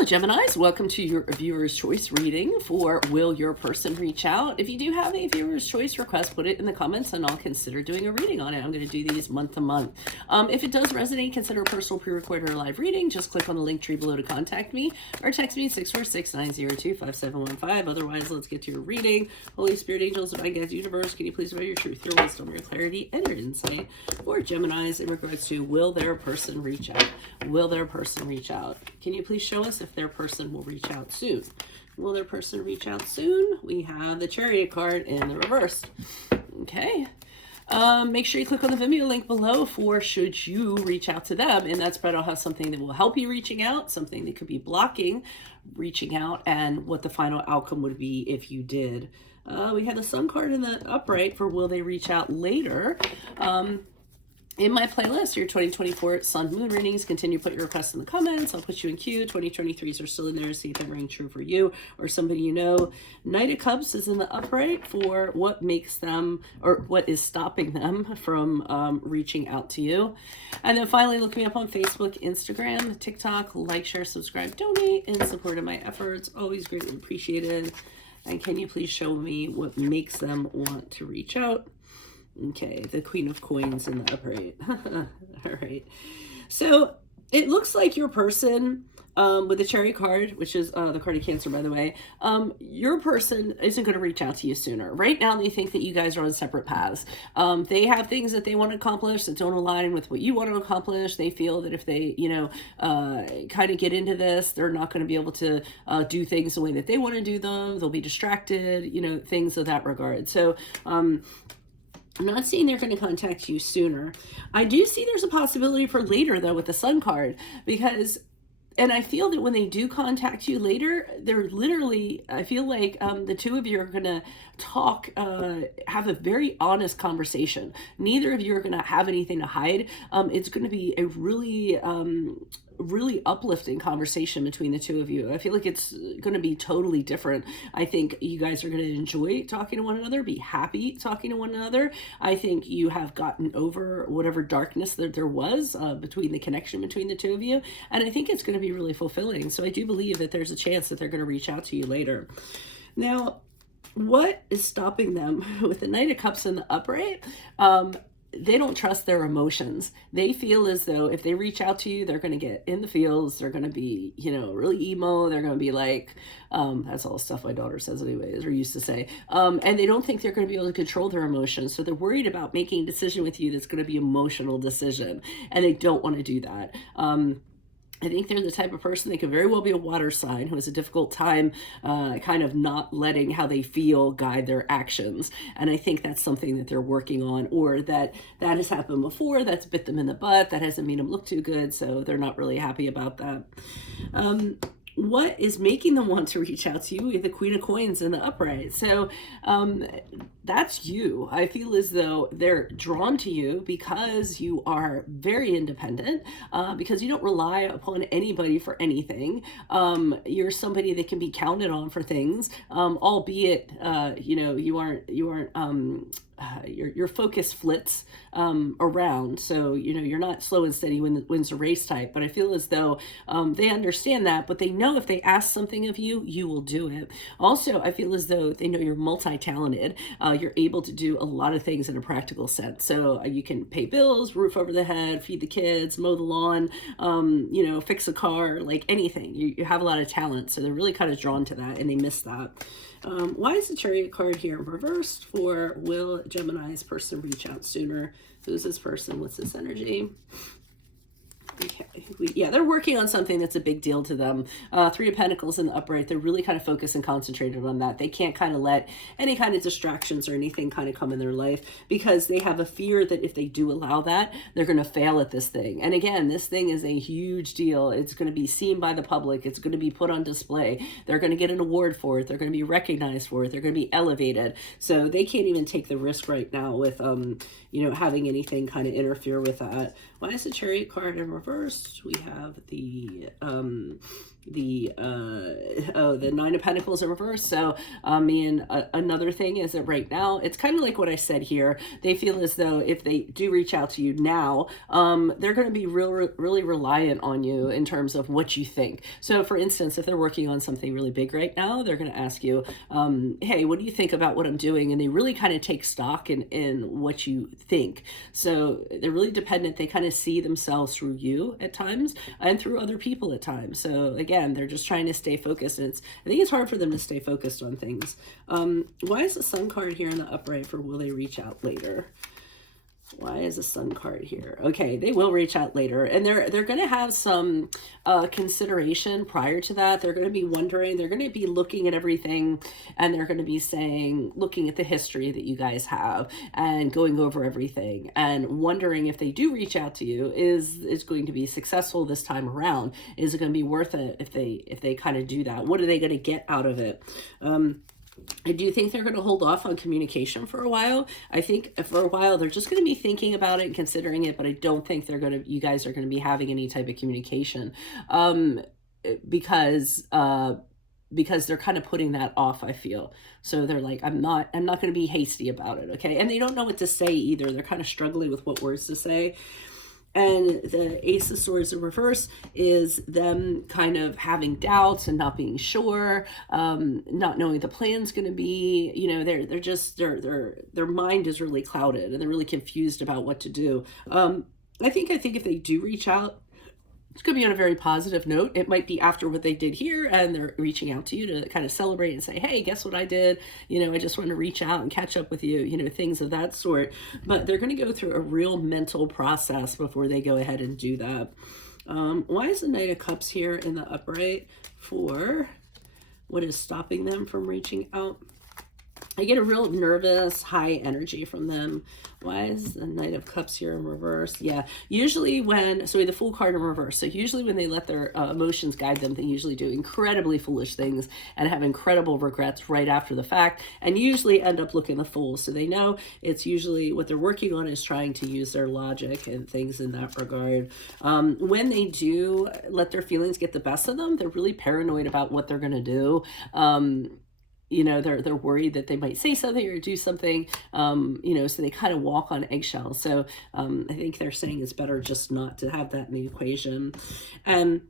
Hello, Geminis. Welcome to your viewer's choice reading for Will Your Person Reach Out? If you do have a viewer's choice request, put it in the comments and I'll consider doing a reading on it. I'm going to do these month to month. If it does resonate, consider a personal pre-recorded or live reading. Just click on the link tree below to contact me or text me at 646-902-5715. Otherwise, let's get to your reading. Holy Spirit, angels, divine guides, universe, can you please provide your truth, your wisdom, your clarity, and your insight for Geminis in regards to will their person reach out? Will their person reach out? Can you please show us if their person will reach out soon? Will their person reach out soon? We have the Chariot card in the reverse. Okay. Make sure you click on the Vimeo link below for should you reach out to them. In that spread, I'll have something that will help you reaching out, something that could be blocking reaching out, and what the final outcome would be if you did. We have the Sun card in the upright for will they reach out later. In my playlist, your 2024 Sun Moon readings, continue to put your requests in the comments. I'll put you in queue. 2023s are still in there. See if they ring true for you or somebody you know. Knight of Cups is in the upright for what makes them, or what is stopping them from reaching out to you. And then finally, look me up on Facebook, Instagram, TikTok. Like, share, subscribe, donate in support of my efforts. Always greatly appreciated. And can you please show me what makes them want to reach out? Okay, the Queen of Coins in the upright. All right. So it looks like your person with the Chariot card, which is the card of Cancer, by the way, your person isn't going to reach out to you sooner. Right now, they think that you guys are on separate paths. They have things that they want to accomplish that don't align with what you want to accomplish. They feel that if they, kind of get into this, they're not going to be able to do things the way that they want to do them. They'll be distracted, things of that regard. So, I'm not saying they're going to contact you sooner. I do see there's a possibility for later, though, with the Sun card, because, and I feel that when they do contact you later, they're literally, I feel like the two of you are going to talk, have a very honest conversation. Neither of you are going to have anything to hide. It's going to be a really uplifting conversation between the two of you. I feel like it's going to be totally different. I think you guys are going to enjoy talking to one another, be happy talking to one another. I think you have gotten over whatever darkness that there was between the connection between the two of you. And I think it's going to be really fulfilling. So I do believe that there's a chance that they're going to reach out to you later. Now, what is stopping them with the Knight of Cups in the upright? They don't trust their emotions. They feel as though if they reach out to you, they're going to get in the feels. They're going to be, really emo. They're going to be like, that's all stuff my daughter says anyways, or used to say. And they don't think they're going to be able to control their emotions. So they're worried about making a decision with you that's going to be an emotional decision. And they don't want to do that. I think they're the type of person, they could very well be a water sign who has a difficult time kind of not letting how they feel guide their actions. And I think that's something that they're working on, or that has happened before, that's bit them in the butt, that hasn't made them look too good, so they're not really happy about that. What is making them want to reach out to you with the Queen of Coins in the upright? So that's you. I feel as though they're drawn to you because you are very independent, because you don't rely upon anybody for anything. You're somebody that can be counted on for things, albeit you aren't your focus flits around, so you're not slow and steady when wins a race type. But I feel as though they understand that, but they know if they ask something of you, you will do it. Also, I feel as though they know you're multi-talented. You're able to do a lot of things in a practical sense. So you can pay bills, roof over the head, feed the kids, mow the lawn, fix a car, like anything. You have a lot of talent, so they're really kind of drawn to that, and they miss that. Why is the Chariot card here reversed for will Gemini's person reach out sooner? Who's this person? What's this energy? Okay. They're working on something that's a big deal to them. Three of Pentacles in the upright. They're really kind of focused and concentrated on that. They can't kind of let any kind of distractions or anything kind of come in their life, because they have a fear that if they do allow that, they're going to fail at this thing. And again, this thing is a huge deal. It's going to be seen by the public. It's going to be put on display. They're going to get an award for it. They're going to be recognized for it. They're going to be elevated. So they can't even take the risk right now with, having anything kind of interfere with that. Why is the Chariot card in reverse? reverse. We have the Nine of Pentacles in reverse. So another thing is that right now, it's kind of like what I said here. They feel as though if they do reach out to you now, they're going to be really reliant on you in terms of what you think. So for instance, if they're working on something really big right now, they're going to ask you, hey, what do you think about what I'm doing? And they really kind of take stock in what you think. So they're really dependent. They kind of see themselves through you at times and through other people at times. So again, they're just trying to stay focused. And I think it's hard for them to stay focused on things. Why is the Sun card here in the upright for will they reach out later? Why is the Sun card here? Okay, they will reach out later, and they're going to have some consideration prior to that. They're going to be wondering, they're going to be looking at everything, and they're going to be saying, looking at the history that you guys have and going over everything and wondering if they do reach out to you, is going to be successful this time around? Is it going to be worth it if they kind of do that? What are they going to get out of it? I do think they're going to hold off on communication for a while. I think for a while they're just going to be thinking about it and considering it, but I don't think you guys are going to be having any type of communication because they're kind of putting that off, I feel. So they're like, I'm not going to be hasty about it, okay? And they don't know what to say either. They're kind of struggling with what words to say. And the Ace of Swords in reverse is them kind of having doubts and not being sure, not knowing what the plan's going to be. You know, they're just their mind is really clouded and they're really confused about what to do. I think if they do reach out, it's going to be on a very positive note. It might be after what they did here and they're reaching out to you to kind of celebrate and say, hey, guess what I did? You know, I just want to reach out and catch up with you, you know, things of that sort. But they're going to go through a real mental process before they go ahead and do that. Why is the Knight of Cups here in the upright for what is stopping them from reaching out? I get a real nervous, high energy from them. Why is the Knight of Cups here in reverse? Yeah, usually the Fool card in reverse. So usually when they let their emotions guide them, they usually do incredibly foolish things and have incredible regrets right after the fact, and usually end up looking a fool. So they know it's usually what they're working on is trying to use their logic and things in that regard. When they do let their feelings get the best of them, they're really paranoid about what they're going to do. You know, they're worried that they might say something or do something, you know, so they kind of walk on eggshells. So I think they're saying it's better just not to have that in the equation. And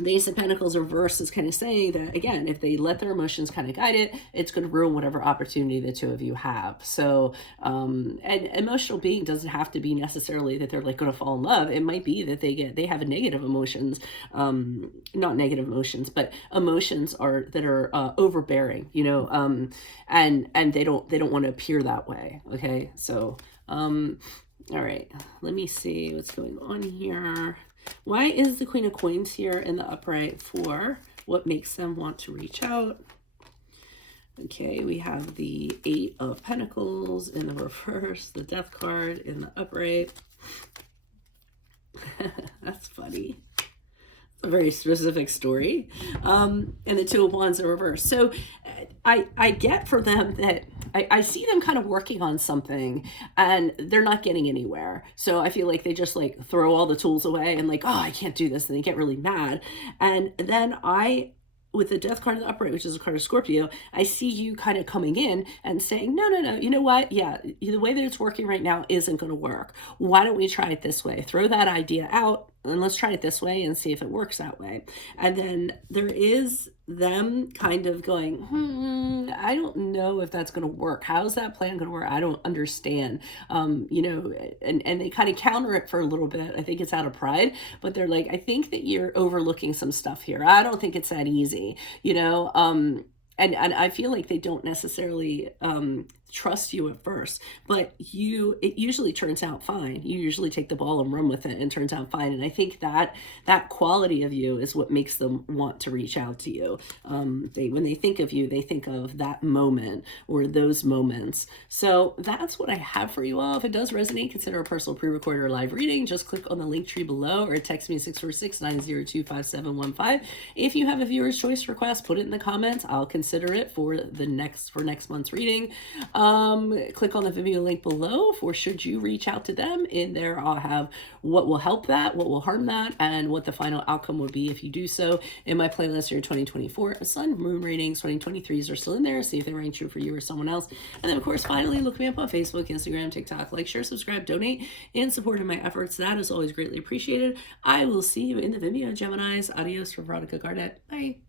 the Ace of Pentacles reverse is kind of saying that, again, if they let their emotions kind of guide it, it's going to ruin whatever opportunity the two of you have. So, an emotional being doesn't have to be necessarily that they're like going to fall in love. It might be that they have a negative emotions, not negative emotions, but emotions that are overbearing, you know, and they don't want to appear that way. Okay. So, all right, let me see what's going on here. Why is the Queen of Coins here in the upright for what makes them want to reach out? Okay, we have the Eight of Pentacles in the reverse, the Death card in the upright. That's funny. It's a very specific story. And the Two of Wands in reverse. So I get for them that I see them kind of working on something and they're not getting anywhere. So I feel like they just like throw all the tools away and like, oh, I can't do this. And they get really mad. And then with the Death card in the upright, which is a card of Scorpio, I see you kind of coming in and saying, no, you know what? Yeah, the way that it's working right now isn't going to work. Why don't we try it this way? Throw that idea out and let's try it this way and see if it works that way. And then there is them kind of going, I don't know if that's going to work. How's that plan going to work? I don't understand. You know, and they kind of counter it for a little bit. I think it's out of pride, but they're like, I think that you're overlooking some stuff here. I don't think it's that easy, you know? And I feel like they don't necessarily trust you at first, but it usually turns out fine. You usually take the ball and run with it and it turns out fine. And I think that quality of you is what makes them want to reach out to you. When they think of you, they think of that moment or those moments. So that's what I have for you all. If it does resonate, consider a personal pre-recorded or live reading. Just click on the link tree below or text me 646-902-5715. If you have a viewer's choice request, put it in the comments. I'll consider it for next month's reading. Click on the Vimeo link below for should you reach out to them. In there, I'll have what will help that, what will harm that, and what the final outcome would be if you do so. In my playlist, your 2024 Sun, Moon readings, 2023s are still in there. See if they rang true for you or someone else. And then, of course, finally, look me up on Facebook, Instagram, TikTok. Like, share, subscribe, donate, and support in my efforts. That is always greatly appreciated. I will see you in the Vimeo, Geminis. Adios from Veronica Garnett. Bye.